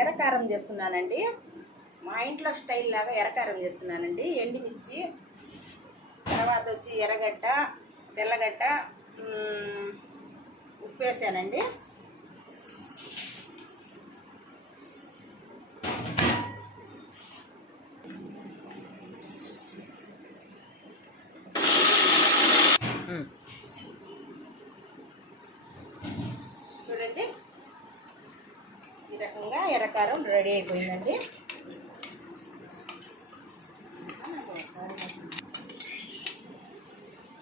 ఎర్రకారం చేస్తున్నానండి. మా ఇంట్లో స్టైల్ లాగా ఎర్రకారం చేస్తున్నానండి. ఎండుమిర్చి, తర్వాత వచ్చి ఎర్రగడ్డ, తెల్లగడ్డ, ఉప్పు వేసానండి. చూడండి, ఈ రకంగా ఎర్రకారం రెడీ అయిపోయిందండి.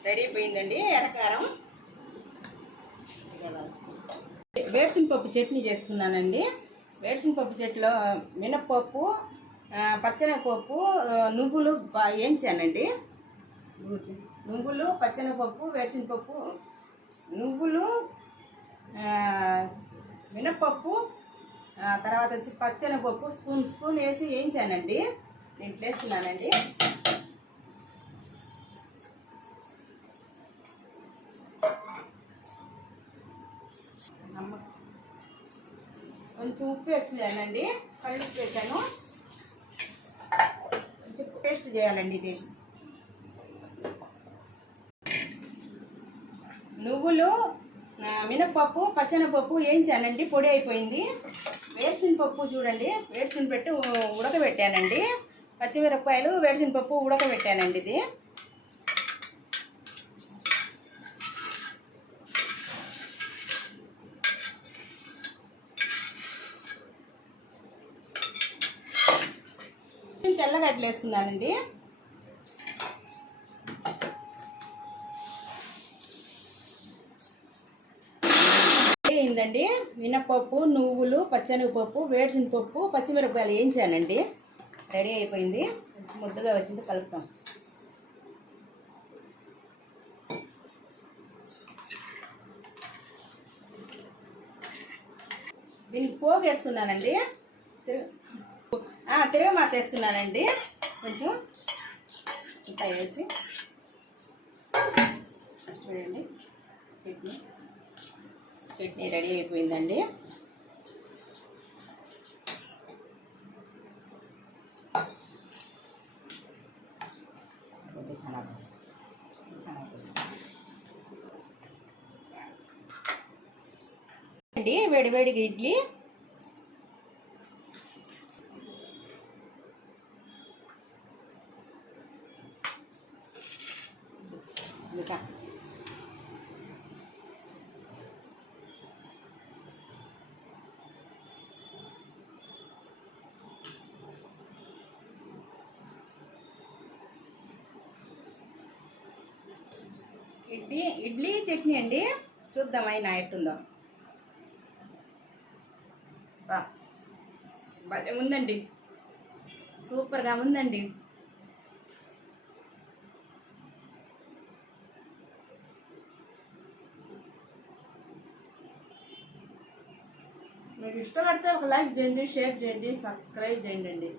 రెడీ అయిపోయిందండి ఎర్రకారం. వేరుశనగపప్పు చట్నీ చేస్తున్నానండి. వేరుశనగపప్పు చెట్టులో మినప్పప్పు, పచ్చెనగపప్పు, నువ్వులు వేయించానండి. నువ్వులు, పచ్చెనగపప్పు, వేరుశనగపప్పు, నువ్వులు, మినప్పప్పు, తర్వాత వచ్చి పచ్చెనగపప్పు స్పూన్ వేసి వేయించానండి. దీంట్లో వేస్తున్నానండి. కొంచెం ఉప్పు వేసానండి, కళ్ళు ఉప్పు వేసాను. కొంచెం పేస్ట్ చేయాలండి. ఇది నువ్వులు, మినప్పప్పు, పచ్చెనగపప్పు వేయించానండి, పొడి అయిపోయింది. వేరుశనగపప్పు చూడండి, వేరుశనగపెట్టి ఉడకబెట్టానండి. పచ్చిమిరపకాయలు, వేరుశనగపప్పు ఉడకబెట్టానండి. ఇది తెల్లగడ్డలు వేస్తున్నానండి. అయిందండి. మినపప్పు, నువ్వులు, పచ్చెనగపప్పు, వేరుశనగపప్పు, పచ్చిమిరపకాయలు వేయించానండి. రెడీ అయిపోయింది. ముద్దగా వచ్చింది, కలుపుతాం. దీనికి పోగు వేస్తున్నానండి. తిరగమాత వేస్తున్నానండి. కొంచెం ఇంకా వేసి చూడండి. చట్నీ రెడీ అయిపోయిందండి. వేడి వేడిగా ఇడ్లీ, ఇంకా ఇడ్లీ చట్నీ అండి. చూద్దాం అయినా ఎట్టుందో. భలే ఉందండి, సూపర్గా ఉందండి. మీకు ఇష్టపడితే ఒక లైక్ చేయండి, షేర్ చేయండి, సబ్స్క్రైబ్ చేయండి.